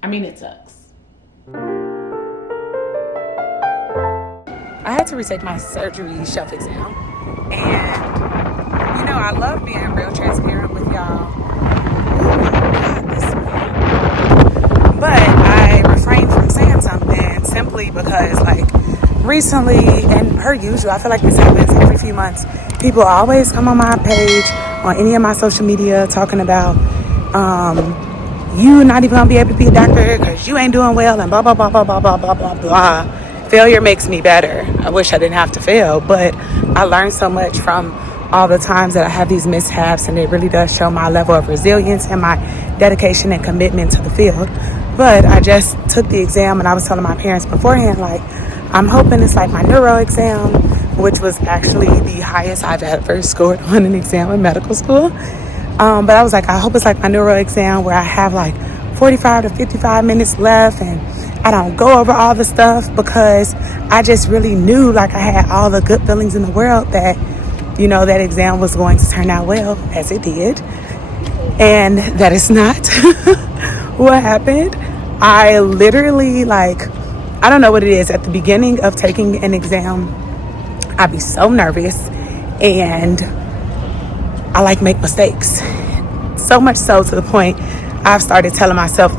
I mean, it sucks. I had to retake my surgery shelf exam. And, I love being real transparent with y'all. But I refrained from saying something simply because, recently, and per usual, I feel like this happens every few months. People always come on my page, on any of my social media, talking about, you not even gonna be able to be a doctor because you ain't doing well and blah, blah, blah, blah, blah, blah, blah, blah, blah. Failure makes me better. I wish I didn't have to fail, but I learned so much from all the times that I have these mishaps, and it really does show my level of resilience and my dedication and commitment to the field. But I just took the exam, and I was telling my parents beforehand, I'm hoping it's like my neuro exam, which was actually the highest I've ever scored on an exam in medical school. But I was like, I hope it's like my neuro exam where I have 45 to 55 minutes left and I don't go over all the stuff, because I just really knew I had all the good feelings in the world that, that exam was going to turn out well, as it did. And that is not what happened. I literally, I don't know what it is. At the beginning of taking an exam, I'd be so nervous and I make mistakes. So much so to the point I've started telling myself,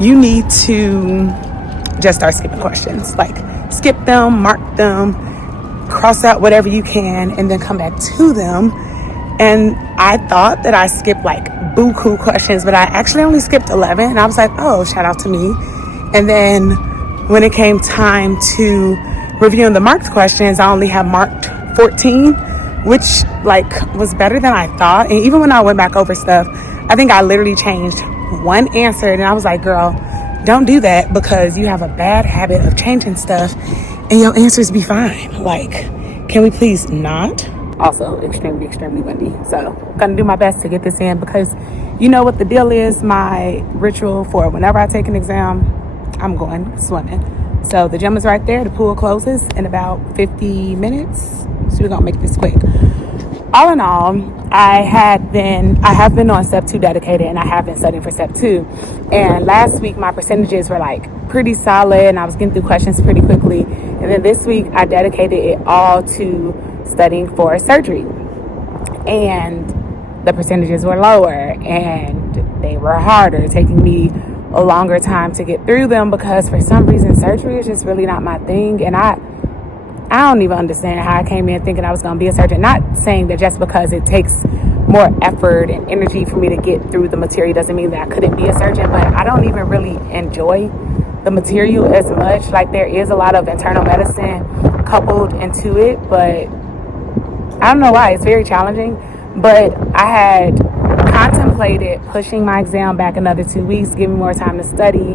you need to just start skipping questions. Skip them, mark them, cross out whatever you can, and then come back to them. And I thought that I skipped buku questions, but I actually only skipped 11. And I was like, oh, shout out to me. And then when it came time to reviewing the marked questions, I only have marked 14, which was better than I thought. And even when I went back over stuff, I think I literally changed one answer, and I was like, girl, don't do that, because you have a bad habit of changing stuff and your answers be fine. Can we please not? Also extremely, extremely windy. So I'm gonna do my best to get this in, because you know what the deal is. My ritual for whenever I take an exam, I'm going swimming. So the gym is right there. The pool closes in about 50 minutes. So we're gonna make this quick. All in all, I have been on step 2 dedicated, and I have been studying for step 2. And last week my percentages were pretty solid, and I was getting through questions pretty quickly. And then this week I dedicated it all to studying for surgery, and the percentages were lower and they were harder, taking me a longer time to get through them, because for some reason surgery is just really not my thing. And I don't even understand how I came in thinking I was going to be a surgeon. Not saying that just because it takes more effort and energy for me to get through the material doesn't mean that I couldn't be a surgeon, but I don't even really enjoy the material as much. There is a lot of internal medicine coupled into it, but I don't know why. It's very challenging. But I had contemplated pushing my exam back another 2 weeks, giving me more time to study.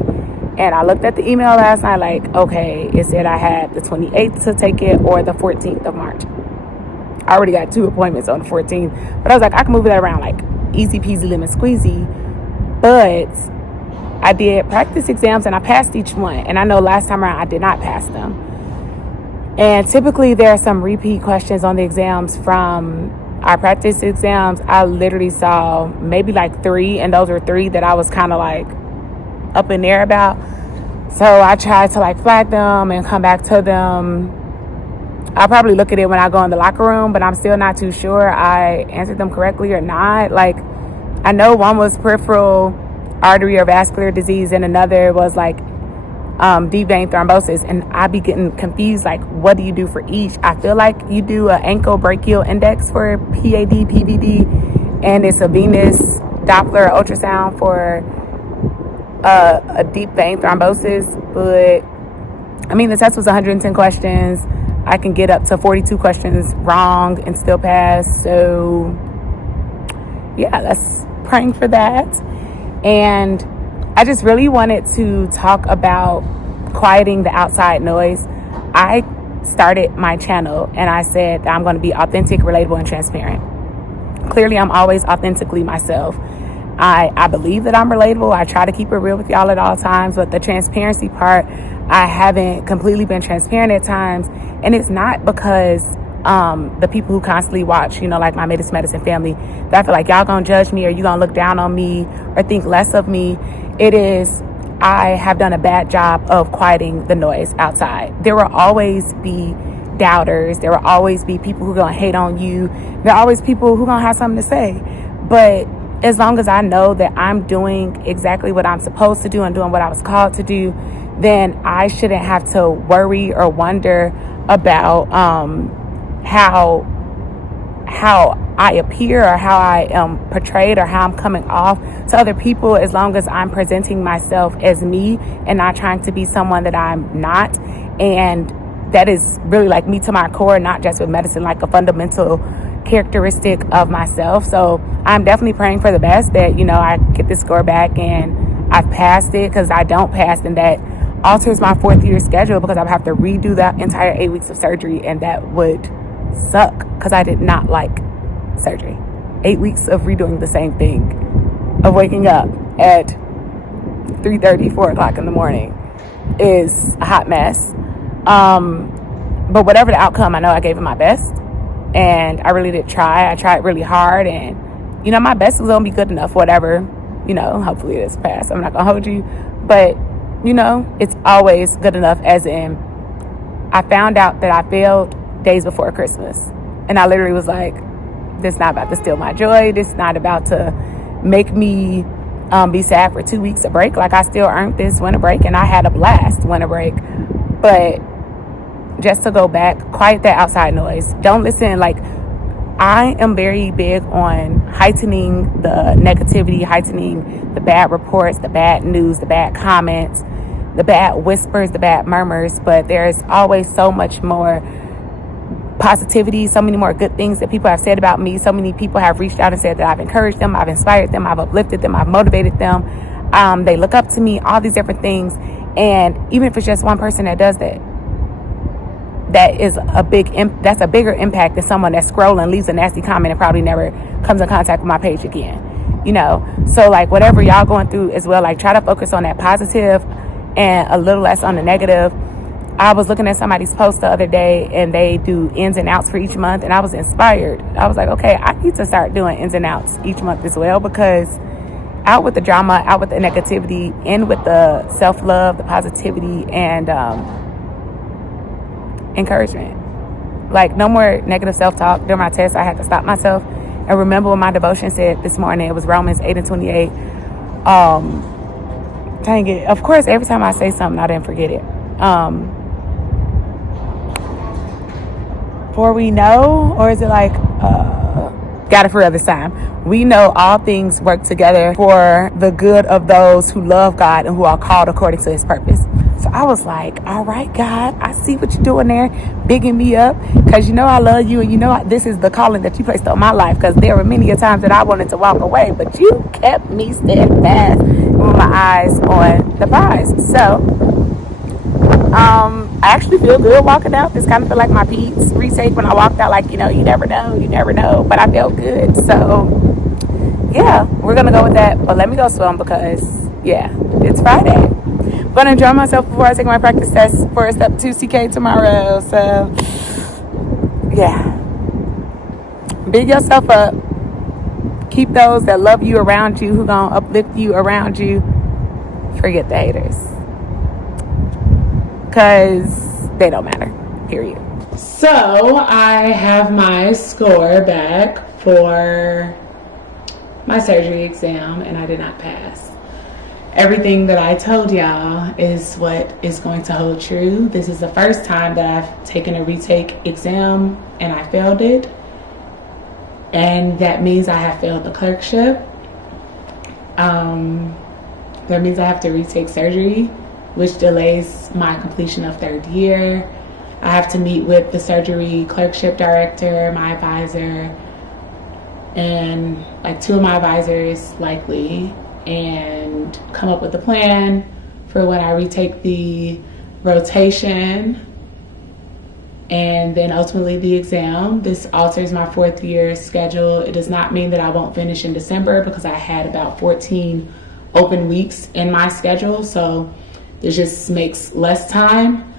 And I looked at the email last night, okay, it said I had the 28th to take it or the 14th of March. I already got 2 appointments on the 14th, but I was like, I can move that around easy peasy lemon squeezy. But I did practice exams and I passed each one. And I know last time around I did not pass them. And typically there are some repeat questions on the exams from our practice exams. I literally saw maybe 3, and those were 3 that I was kind of up in there about. So I tried to flag them and come back to them. I'll probably look at it when I go in the locker room, but I'm still not too sure I answered them correctly or not. I know one was peripheral artery or vascular disease, and another was deep vein thrombosis, and I be getting confused, what do you do for each? I feel like you do an ankle brachial index for PAD, PVD, and it's a venous Doppler ultrasound for a deep vein thrombosis. But the test was 110 questions. I can get up to 42 questions wrong and still pass. So yeah, that's praying for that. And I just really wanted to talk about quieting the outside noise. I started my channel and I said that I'm going to be authentic, relatable, and transparent. Clearly, I'm always authentically myself. I believe that I'm relatable. I try to keep it real with y'all at all times, but the transparency part, I haven't completely been transparent at times. And it's not because the people who constantly watch, like my Madeittomedicine Medicine family, that I feel like y'all gonna judge me or you gonna look down on me or think less of me. It is, I have done a bad job of quieting the noise outside. There will always be doubters. There will always be people who are gonna hate on you. There are always people who are gonna have something to say. But as long as I know that I'm doing exactly what I'm supposed to do and doing what I was called to do, then I shouldn't have to worry or wonder about how I appear or how I am portrayed or how I'm coming off to other people, as long as I'm presenting myself as me and not trying to be someone that I'm not. And that is really like me to my core, not just with medicine, like a fundamental characteristic of myself. So I'm definitely praying for the best that, I get this score back and I've passed it, because I don't pass, and that alters my 4th year schedule, because I would have to redo that entire 8 weeks of surgery, and that would suck, because I did not like surgery. 8 weeks of redoing the same thing, of waking up at 3:30, 4 o'clock in the morning, is a hot mess. But whatever the outcome, I know I gave it my best, and I really did try. I tried really hard, and my best was gonna be good enough, whatever. Hopefully it's passed. I'm not gonna hold you, but it's always good enough, as in, I found out that I failed days before Christmas, and I literally was like, this is not about to steal my joy. This is not about to make me be sad for 2 weeks of break. Like, I still earned this winter break, and I had a blast winter break. But just to go back, quiet that outside noise. Don't listen. Like, I am very big on heightening the negativity, heightening the bad reports, the bad news, the bad comments, the bad whispers, the bad murmurs. But there's always so much more positivity, so many more good things that people have said about me. So many people have reached out and said that I've encouraged them, I've inspired them, I've uplifted them, I've motivated them. They look up to me, all these different things. And even if it's just one person that does that, that's a bigger impact than someone that's scrolling, leaves a nasty comment, and probably never comes in contact with my page again. So like, whatever y'all going through as well, like, try to focus on that positive and a little less on the negative. I was looking at somebody's post the other day, and they do ins and outs for each month, and I was inspired. I was like, okay, I need to start doing ins and outs each month as well, because out with the drama, out with the negativity, in with the self-love, the positivity, and encouragement. Like, no more negative self-talk. During my test, I had to stop myself and remember what my devotion said this morning. It was Romans 8:28. Dang it. Of course, every time I say something, I didn't forget it. For we know, or is it like, got it for other time. We know all things work together for the good of those who love God and who are called according to his purpose. So I was like, all right, God, I see what you're doing there, bigging me up, because I love you, and this is the calling that you placed on my life, because there were many a times that I wanted to walk away, but you kept me steadfast with my eyes on the prize. So I actually feel good walking out. This kind of feel like my Pete's retake when I walked out, like, you never know, but I felt good. So yeah, we're gonna go with that. But let me go swim, because it's Friday. I'm gonna enjoy myself before I take my practice test for step 2 CK tomorrow. So yeah, big yourself up. Keep those that love you around you, who gonna uplift you around you. Forget the haters, because they don't matter, period. So I have my score back for my surgery exam, and I did not pass. Everything that I told y'all is what is going to hold true. This is the first time that I've taken a retake exam and I failed it, and that means I have failed the clerkship. That means I have to retake surgery, which delays my completion of 3rd year. I have to meet with the surgery clerkship director, my advisor, and like 2 of my advisors likely, and come up with a plan for when I retake the rotation and then ultimately the exam. This alters my 4th year schedule. It does not mean that I won't finish in December, because I had about 14 open weeks in my schedule, so this just makes less time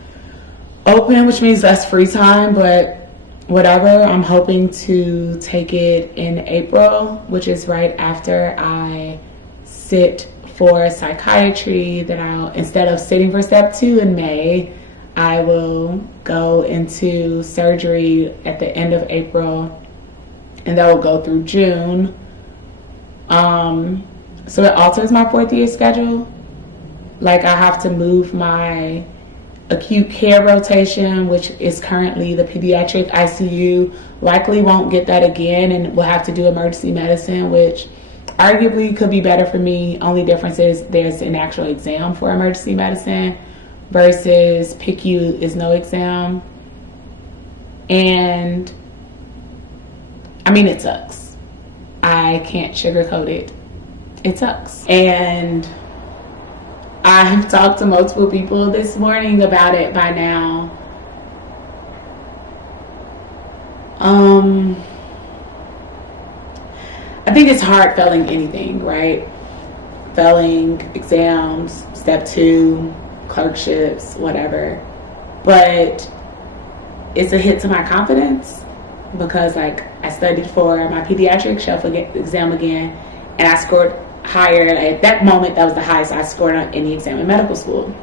open, which means less free time. But whatever. I'm hoping to take it in April, which is right after I sit for psychiatry. That I'll, instead of sitting for step 2 in May, I will go into surgery at the end of April, and that will go through June. So it alters my 4th year schedule. Like, I have to move my acute care rotation, which is currently the pediatric ICU. Likely won't get that again, and will have to do emergency medicine, which arguably could be better for me. Only difference is there's an actual exam for emergency medicine versus PICU is no exam. And I mean, it sucks. I can't sugarcoat it. It sucks. And I've talked to multiple people this morning about it by now. I think it's hard failing anything, right? Failing exams, step 2, clerkships, whatever. But it's a hit to my confidence because, like, I studied for my pediatric shelf exam again, and I scored higher. At that moment, that was the highest I scored on any exam in medical school.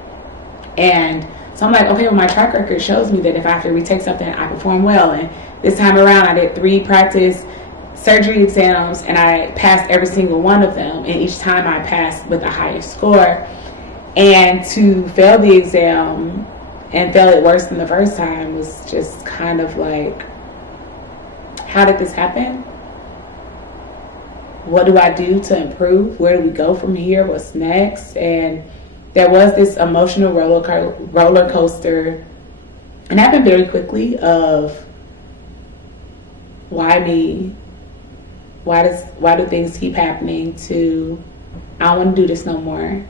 And so I'm like, okay, well, my track record shows me that if I have to retake something, I perform well. And this time around, I did 3 practice surgery exams, and I passed every single one of them. And each time I passed with a higher score. And to fail the exam and fail it worse than the first time was just kind of like, how did this happen? What do I do to improve? Where do we go from here? What's next? And there was this emotional roller coaster, and it happened very quickly, of why me? Why do things keep happening, to I don't want to do this no more,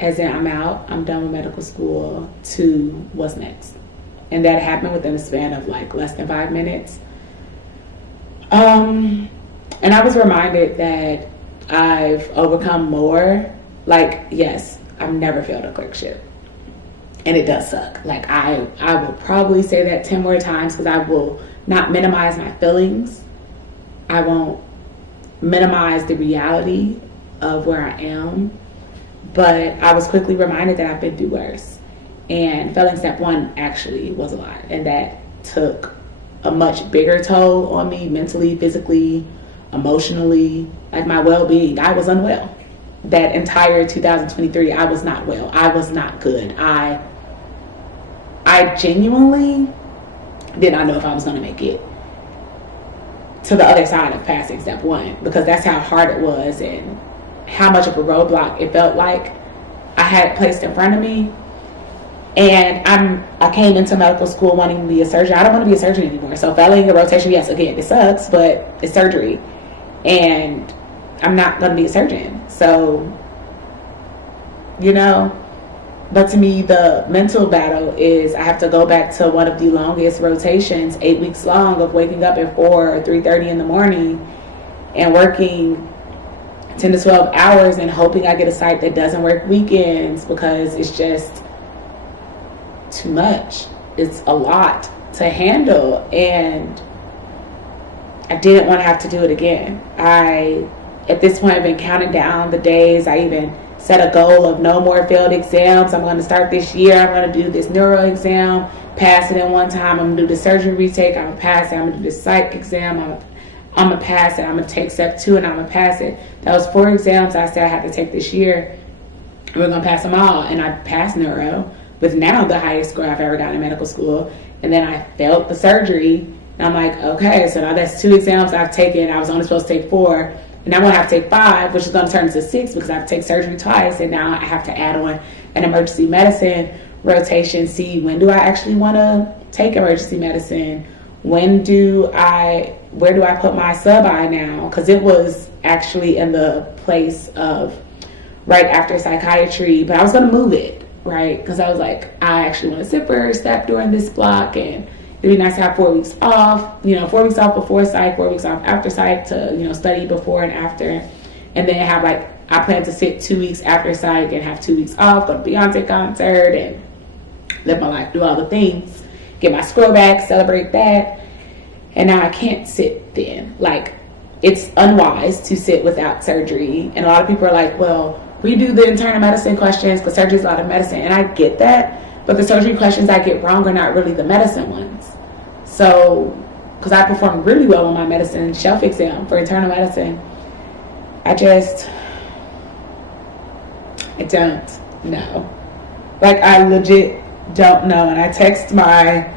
as in I'm out, I'm done with medical school, to what's next? And that happened within a span of like less than 5 minutes. And I was reminded that I've overcome more. Like, yes, I've never failed a clerkship, and it does suck. Like, I will probably say that 10 more times, because I will not minimize my feelings. I won't minimize the reality of where I am. But I was quickly reminded that I've been through worse. And failing step 1 actually was a lot. And that took a much bigger toll on me, mentally, physically, emotionally, like my well-being. I was unwell. That entire 2023, I was not well. I was not good. I genuinely did not know if I was going to make it to the other side of passing step 1, because that's how hard it was and how much of a roadblock it felt like I had placed in front of me. And I came into medical school wanting to be a surgeon. I don't want to be a surgeon anymore. So failing a rotation, yes, again, it sucks, but it's surgery. And I'm not going to be a surgeon. So, you know, but to me, the mental battle is I have to go back to one of the longest rotations, 8 weeks long, of waking up at 4 or 3:30 in the morning and working 10 to 12 hours and hoping I get a site that doesn't work weekends, because it's just too much. It's a lot to handle, and I didn't want to have to do it again. At this point, I've been counting down the days. I even set a goal of no more failed exams. I'm going to start this year. I'm going to do this neuro exam, pass it in one time. I'm going to do the surgery retake. I'm going to pass it. I'm going to do the psych exam. I'm going to pass it. I'm going to take step 2 and I'm going to pass it. That was 4 exams I said I had to take this year. And we're going to pass them all. And I passed neuro with now the highest score I've ever gotten in medical school. And then I failed the surgery. And I'm like, okay, so now that's 2 exams I've taken. I was only supposed to take 4. And now I'm going to have to take 5, which is going to turn into 6 because I have to take surgery twice. And now I have to add on an emergency medicine rotation. See, when do I actually want to take emergency medicine? Where do I put my sub-I now? Because it was actually in the place of right after psychiatry, but I was going to move it, right? Because I was like, I actually want to sit for step during this block, and it'd be nice to have 4 weeks off, 4 weeks off before psych, 4 weeks off after psych to, study before and after. And then have I plan to sit 2 weeks after psych and have 2 weeks off, go to Beyonce concert and live my life, do all the things. get my scroll back, celebrate that. And now I can't sit then. Like, it's unwise to sit without surgery. And a lot of people are like, well, we do the internal medicine questions because surgery is a lot of medicine. And I get that. But the surgery questions I get wrong are not really the medicine ones. So, because I performed really well on my medicine shelf exam for internal medicine, I don't know. Like, I legit don't know. And I text my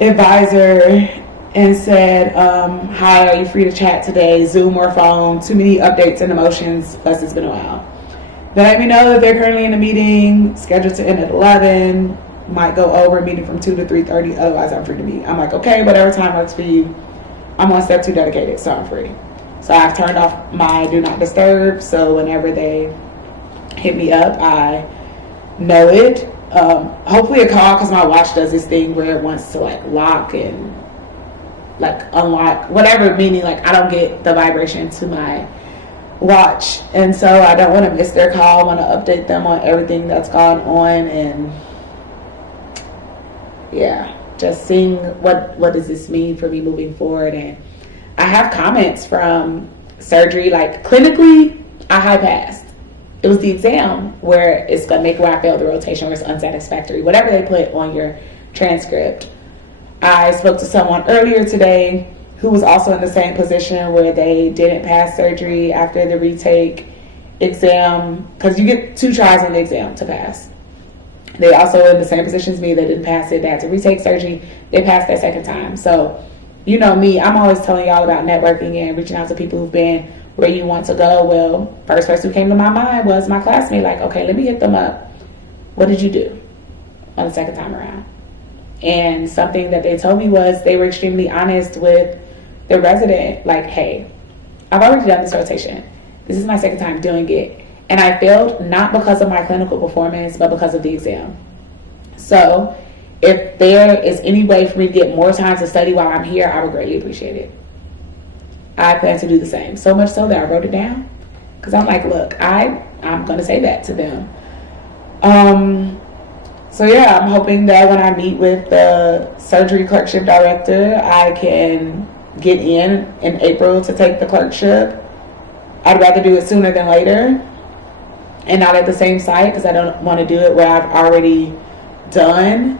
advisor and said, hi, are you free to chat today? Zoom or phone? Too many updates and emotions, plus it's been a while. They let me know that they're currently in a meeting, scheduled to end at 11. Might go over, meeting from 2 to 3:30, otherwise I'm free to meet. I'm like, okay, whatever time works for you. I'm on step 2 dedicated, so I'm free. So I've turned off my do not disturb, so whenever they hit me up, I know it. Hopefully a call, because my watch does this thing where it wants to like lock and like unlock, whatever, meaning like I don't get the vibration to my watch, and so I don't want to miss their call. I want to update them on everything that's gone on, and yeah, just seeing what does this mean for me moving forward. And I have comments from surgery, like clinically I high passed. It was the exam where it's going to make where I failed the rotation, or it's unsatisfactory, whatever they put on your transcript. I spoke to someone earlier today who was also in the same position where they didn't pass surgery after the retake exam, because you get 2 tries on the exam to pass. They also in the same position as me. They didn't pass it. They had to retake surgery. They passed that second time. So, you know me, I'm always telling y'all about networking and reaching out to people who've been where you want to go. Well, first person who came to my mind was my classmate. Like, okay, let me hit them up. What did you do on the second time around? And something that they told me was they were extremely honest with the resident. Like, hey, I've already done this rotation. This is my second time doing it. And I failed not because of my clinical performance, but because of the exam. So if there is any way for me to get more time to study while I'm here, I would greatly appreciate it. I plan to do the same. So much so that I wrote it down. Because I'm like, look, I'm going to say that to them. So yeah, I'm hoping that when I meet with the surgery clerkship director, I can get in April to take the clerkship. I'd rather do it sooner than later, and not at the same site, because I don't want to do it where I've already done,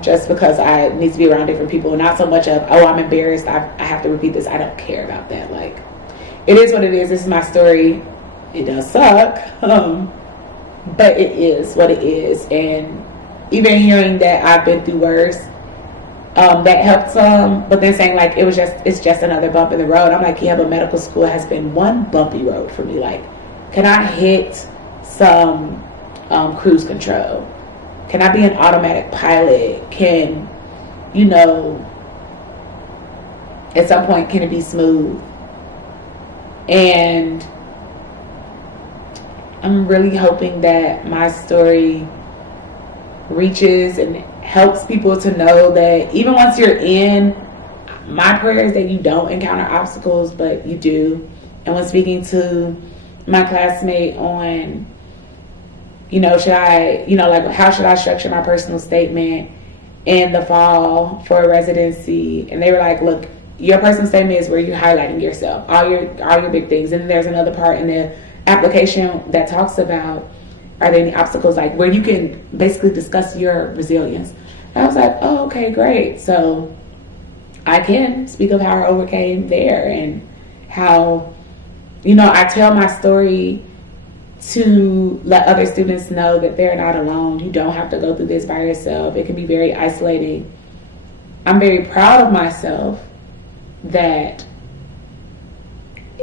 just because I need to be around different people. Not so much of, oh, I'm embarrassed, I have to repeat this. I don't care about that. Like, it is what it is. This is my story. It does suck, but it is what it is. And even hearing that I've been through worse, that helped some. But then saying like it's just another bump in the road. I'm like, yeah, but medical school has been one bumpy road for me. Like, can I hit some cruise control? Can I be an automatic pilot? Can, you know, at some point, can it be smooth? And I'm really hoping that my story reaches and helps people to know that even once you're in, my prayer is that you don't encounter obstacles, but you do. And when speaking to my classmate on, you know, should I, you know, like, how should I structure my personal statement in the fall for a residency? And they were like, look, your personal statement is where you're highlighting yourself, all your big things. And then there's another part in the application that talks about, are there any obstacles, like where you can basically discuss your resilience. And I was like, oh, okay, great. So I can speak of how I overcame there, and how, you know, I tell my story to let other students know that they're not alone. You don't have to go through this by yourself. It can be very isolating. I'm very proud of myself that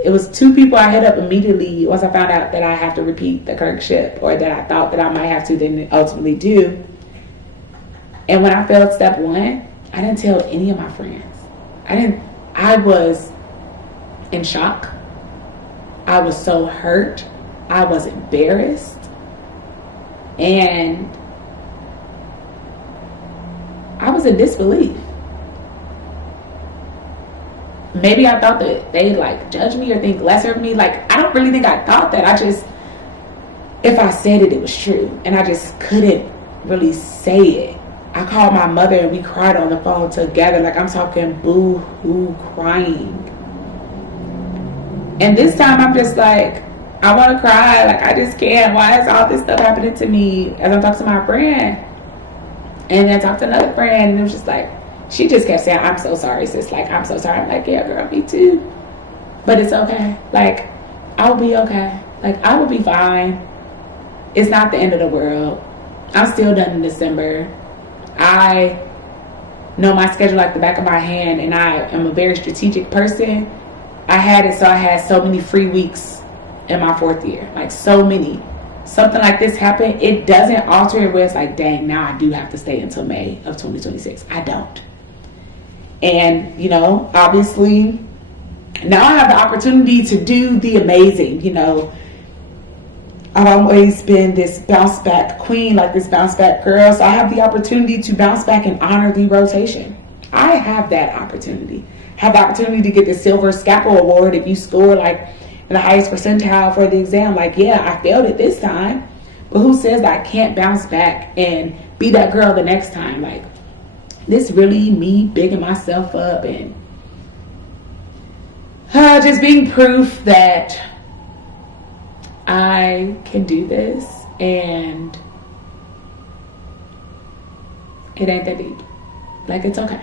it was 2 people I hit up immediately once I found out that I have to repeat the clerkship, or that I thought that I might have to, then ultimately do. And when I failed step 1, I didn't tell any of my friends. I was in shock. I was so hurt. I was embarrassed. And I was in disbelief. Maybe I thought that they'd like judge me or think lesser of me. Like, I don't really think I thought that. If I said it, it was true. And I just couldn't really say it. I called my mother and we cried on the phone together. Like, I'm talking boo-hoo crying. And this time I'm just like, I want to cry. Like, I just can't. Why is all this stuff happening to me? As I'm talking to my friend. And then I talked to another friend, and it was just like, she just kept saying, I'm so sorry, sis. Like, I'm so sorry. I'm like, yeah, girl, me too. But it's okay. Like, I'll be okay. Like, I will be fine. It's not the end of the world. I'm still done in December. I know my schedule like the back of my hand, and I am a very strategic person. I had so many free weeks in my 4th year. Like, so many. Something like this happened, it doesn't alter it where it's like, dang, now I do have to stay until May of 2026. I don't. And, you know, obviously, now I have the opportunity to do the amazing. You know, I've always been this bounce back queen, like this bounce back girl. So I have the opportunity to bounce back and honor the rotation. I have that opportunity. Have the opportunity to get the Silver Scalpel Award if you score like in the highest percentile for the exam. Like, yeah, I failed it this time, but who says that I can't bounce back and be that girl the next time? Like, this really me bigging myself up and just being proof that I can do this, and it ain't that deep. Like, it's okay.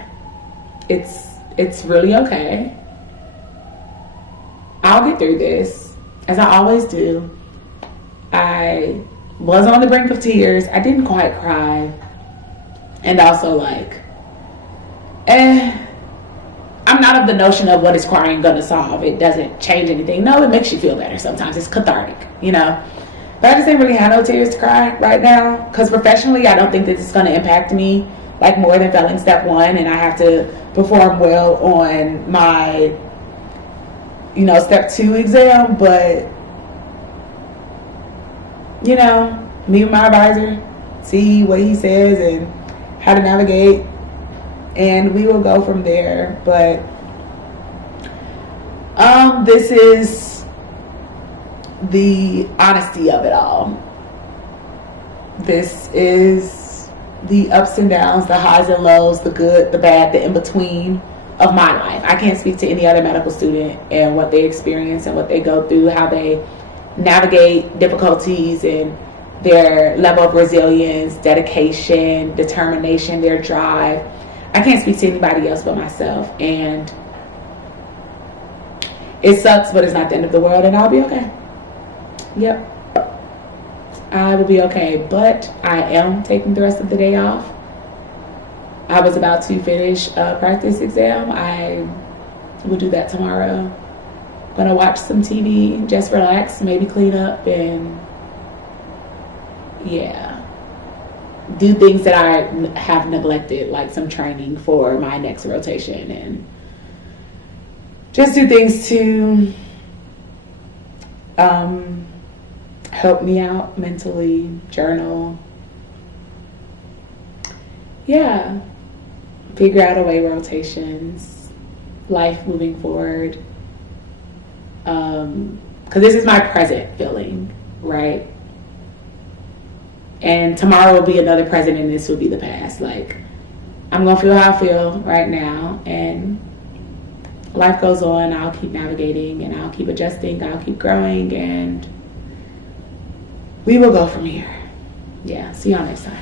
It's really okay. I'll get through this, as I always do. I was on the brink of tears. I didn't quite cry. And also, like, I'm not of the notion of what is crying gonna solve. It doesn't change anything. No, it makes you feel better sometimes. It's cathartic, you know. But I just ain't really have no tears to cry right now. Because professionally, I don't think that it's gonna impact me like more than failing step 1. And I have to perform well on my, you know, step 2 exam. But, you know, meet with my advisor, see what he says and how to navigate, and we will go from there. But this is the honesty of it all. This is the ups and downs, the highs and lows, the good, the bad, the in-between of my life. I can't speak to any other medical student and what they experience and what they go through, how they navigate difficulties, and their level of resilience, dedication, determination, their drive. I can't speak to anybody else but myself. And it sucks, but it's not the end of the world, and I'll be okay. Yep. I will be okay, but I am taking the rest of the day off. I was about to finish a practice exam. I will do that tomorrow. Gonna watch some TV, just relax, maybe clean up, and yeah, do things that I have neglected, like some training for my next rotation, and just do things to help me out mentally, journal. Yeah, figure out away rotations, life moving forward. Because this is my present feeling, right? And tomorrow will be another present, and this will be the past. Like, I'm gonna feel how I feel right now, and life goes on. I'll keep navigating, and I'll keep adjusting, I'll keep growing, and we will go from here. Yeah, see y'all next time.